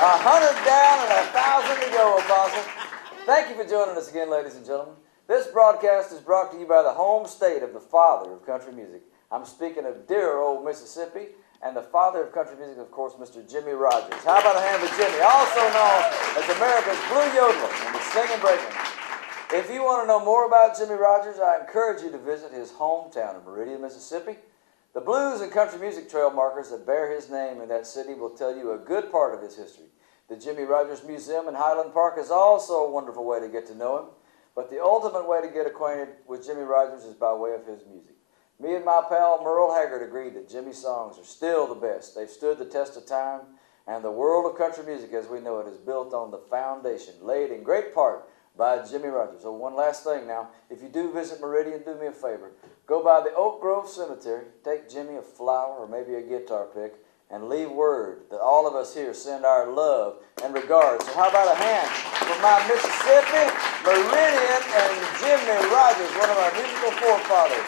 100 down and 1,000 to go, Apostle. Thank you for joining us again, ladies and gentlemen. This broadcast is brought to you by the home state of the father of country music. I'm speaking of dear old Mississippi, and the father of country music, of course, Mr. Jimmie Rodgers. How about a hand for Jimmie, also known as America's Blue Yodeler and the Singing Brakeman. If you want to know more about Jimmie Rodgers, I encourage you to visit his hometown of Meridian, Mississippi. The blues and country music trail markers that bear his name in that city will tell you a good part of his history. The Jimmie Rodgers Museum in Highland Park is also a wonderful way to get to know him, but the ultimate way to get acquainted with Jimmie Rodgers is by way of his music. Me and my pal Merle Haggard agreed that Jimmie's songs are still the best. They've stood the test of time, and the world of country music as we know it is built on the foundation laid in great part by Jimmie Rodgers. So one last thing now, if you do visit Meridian, do me a favor. Go by the Oak Grove Cemetery, take Jimmie a flower or maybe a guitar pick, and leave word that all of us here send our love and regards. So how about a hand for my Mississippi, Meridian, and Jimmie Rodgers, one of our musical forefathers.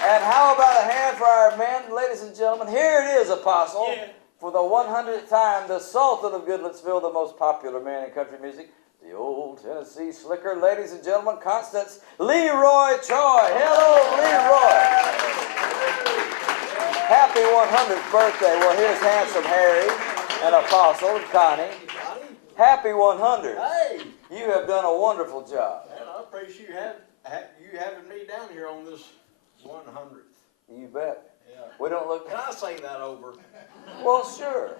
And how about a hand for our man, ladies and gentlemen? Here it is, Apostle, for the 100th time, the Sultan of Goodlettsville, the most popular man in country music, the old Tennessee slicker, ladies and gentlemen, Constance Leroy Troy. Hello, Leroy. Happy 100th birthday. Well, here's handsome Harry and Apostle and Connie. Happy 100. Hey. You have done a wonderful job. And I appreciate you having me down here on this 100th. You bet. Yeah. We don't look... Can I say that over? Well, sure.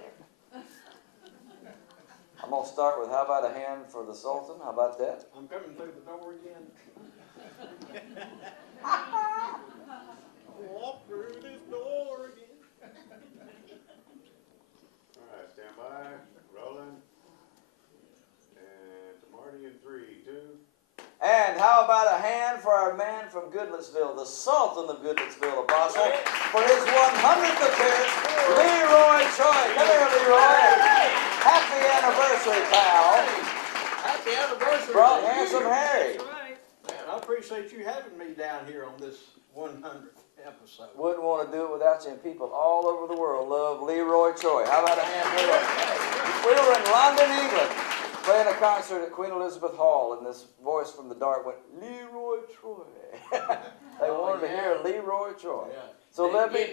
I'm going to start with how about a hand for the Sultan? How about that? I'm coming through the door again. Walk through this door again. All right, stand by, rolling. And to Marty in 3, 2. And how about a hand for our man from Goodlettsville, the Sultan of Goodlettsville, Apostle, for his 100th appearance, Leroy Troy. Come here, Leroy. Happy anniversary, pal. Happy anniversary. From handsome Harry. Man, I appreciate you having me down here on this 100th episode. Wouldn't want to do it without you, and people all over the world love Leroy Troy. How about a hand for him? We were in London, England, playing a concert at Queen Elizabeth Hall, and this voice from the dark went, Leroy Troy. They wanted to hear Leroy Troy. Yeah. So let me...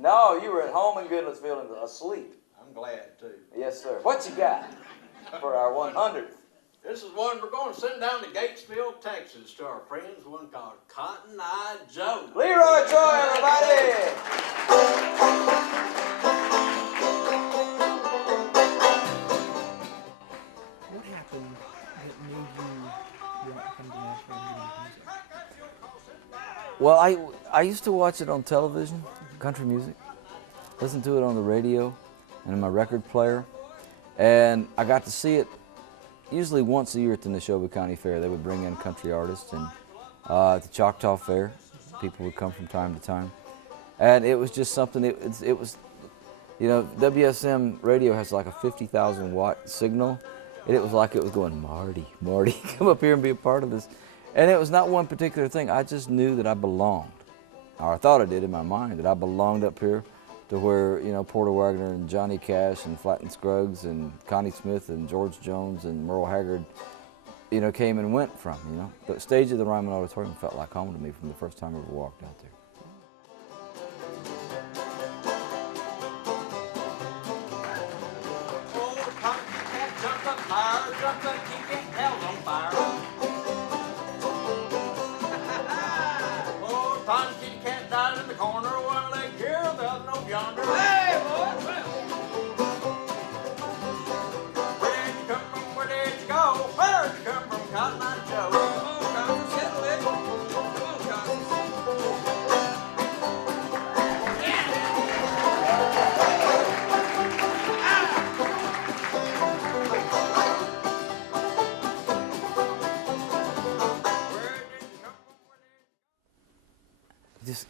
No, you were at home in Goodlettsville and asleep. I'm glad, too. Yes, sir. What you got for our 100th? This is one we're going to send down to Gatesville, Texas, to our friends, one called Cotton Eye Joe. Leroy Troy, everybody! What happened that made you want to come to Nashville and do music? Well, I used to watch it on television, country music, listen to it on the radio and in my record player, and I got to see it usually once a year at the Neshoba County Fair. They would bring in country artists, and at the Choctaw Fair, people would come from time to time, and it was just something. It was, you know, WSM radio has like a 50,000 watt signal, and it was like it was going, Marty, Marty, come up here and be a part of this. And it was not one particular thing. I just knew that I belonged, or I thought I did in my mind, that I belonged up here to where, you know, Porter Wagoner and Johnny Cash and Flatt & Scruggs and Connie Smith and George Jones and Merle Haggard, you know, came and went from, you know. The stage of the Ryman Auditorium felt like home to me from the first time I ever walked out there.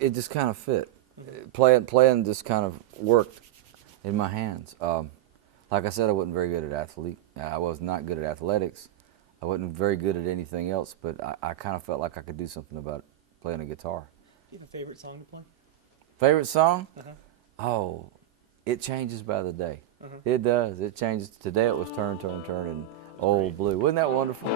It just kind of fit. Playing just kind of worked in my hands. Like I said, I wasn't very good at athlete. I was not good at athletics. I wasn't very good at anything else, but I kind of felt like I could do something about it, playing a guitar. Do you have a favorite song to play? Favorite song? Uh-huh. Oh, it changes by the day. It does. It changes. Today it was Turn, Turn, Turn in Old Blue. Wasn't that wonderful?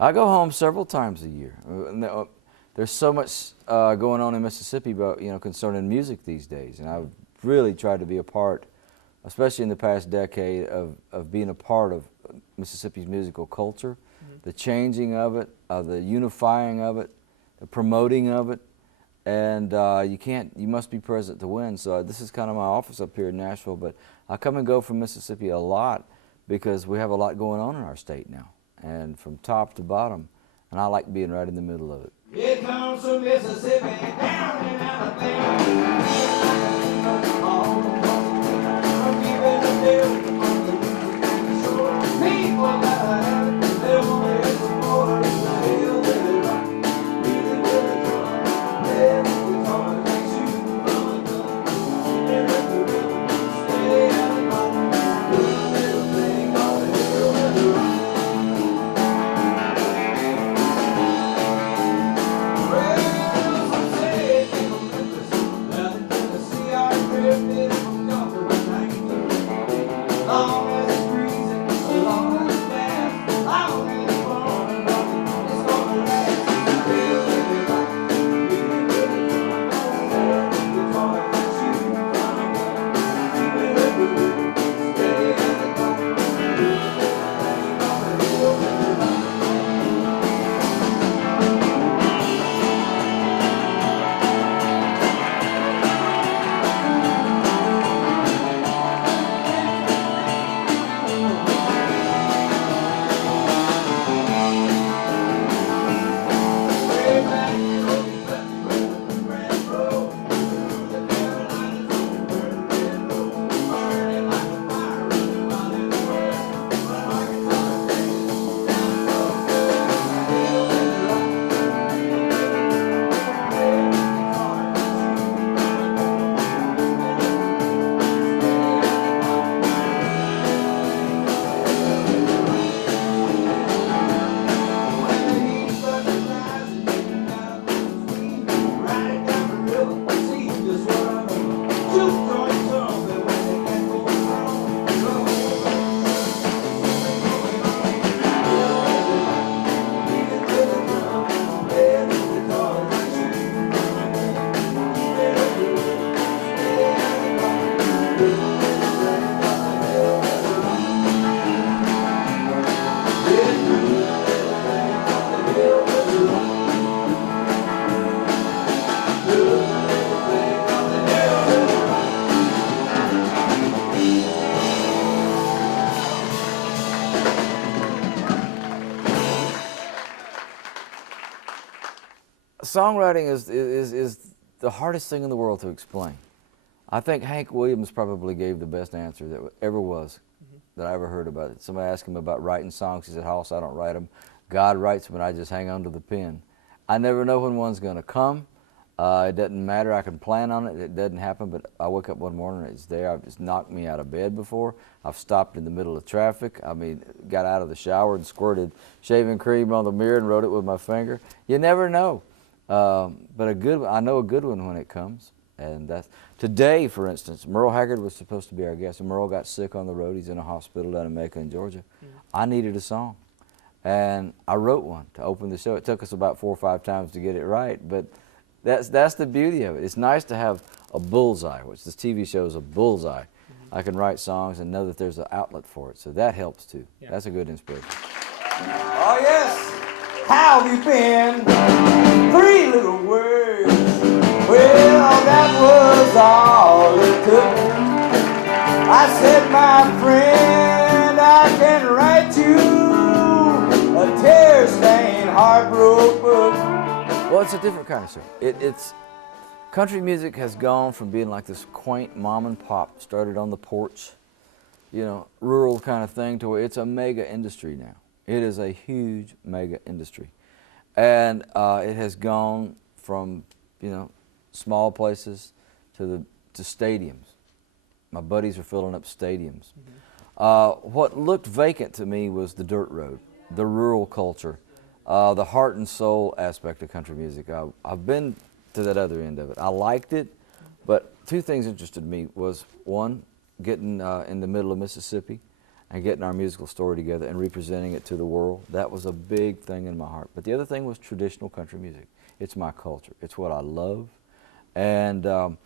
I go home several times a year. There's so much going on in Mississippi about, concerning music these days, and I've really tried to be a part, especially in the past decade, of being a part of Mississippi's musical culture, the changing of it, the unifying of it, the promoting of it, and you must be present to win. So this is kind of my office up here in Nashville, but I come and go from Mississippi a lot because we have a lot going on in our state now, and from top to bottom, and I like being right in the middle of it. Here comes from Mississippi, down in Alabama. I'm giving a deal. People that I have, they want to hear some more. They really rock, really, really fun. They're really fun. Makes you run, stay at the rhythm, stay at the bottom. Do a little thing called a hillbilly rock. Well, some say people Memphis, down in Tennessee, I drifted from songwriting is the hardest thing in the world to explain. I think Hank Williams probably gave the best answer that ever was, that I ever heard about it. Somebody asked him about writing songs. He said, Hoss, I don't write them. God writes them, and I just hang on to the pen. I never know when one's going to come. It doesn't matter. I can plan on it. It doesn't happen, but I wake up one morning and it's there. It's knocked me out of bed before. I've stopped in the middle of traffic. I mean, got out of the shower and squirted shaving cream on the mirror and wrote it with my finger. You never know. But I know a good one when it comes. And that's today, for instance, Merle Haggard was supposed to be our guest, and Merle got sick on the road. He's in a hospital down in Macon, Georgia. I needed a song, and I wrote one to open the show. It took us about 4 or 5 times to get it right, but that's the beauty of it. It's nice to have a bullseye, which this TV show is a bullseye. I can write songs and know that there's an outlet for it, so that helps too. Yeah. That's a good inspiration. Oh yes, how have you been? 3 little words. Well, that was all it took. I said, my friend, I can write you a tear-stained, heartbroken book. Well, it's a different kind of show. It's country music has gone from being like this quaint mom and pop, started on the porch, you know, rural kind of thing, to where it's a mega industry now. It is a huge mega industry, and it has gone from, you know, small places to stadiums. My buddies are filling up stadiums. What looked vacant to me was the dirt road, the rural culture, the heart and soul aspect of country music. I've been to that other end of it. I liked it, but 2 things interested me was, one, getting in the middle of Mississippi and getting our musical story together and representing it to the world. That was a big thing in my heart. But the other thing was traditional country music. It's my culture. It's what I love. And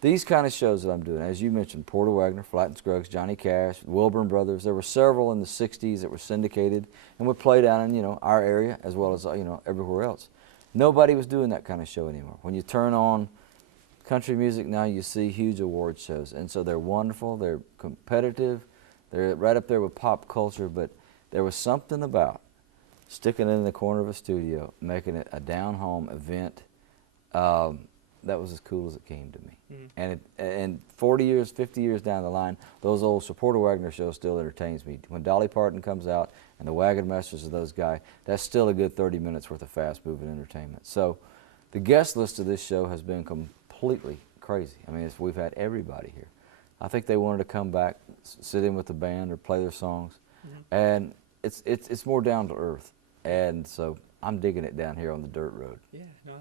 these kind of shows that I'm doing, as you mentioned, Porter Wagoner, Flatt and Scruggs, Johnny Cash, Wilburn Brothers. There were several in the '60s that were syndicated and would play down in, you know, our area as well as, you know, everywhere else. Nobody was doing that kind of show anymore. When you turn on country music now, you see huge award shows, and so they're wonderful. They're competitive. They're right up there with pop culture. But there was something about sticking it in the corner of a studio, making it a down-home event. That was as cool as it came to me. And 40 years, 50 years down the line, those old Porter Wagoner shows still entertains me. When Dolly Parton comes out and the Wagon Masters of those guys, that's still a good 30 minutes worth of fast-moving entertainment. So the guest list of this show has been completely crazy. I mean, we've had everybody here. I think they wanted to come back, sit in with the band or play their songs, and it's more down to earth. And so I'm digging it down here on the dirt road. Yeah, no,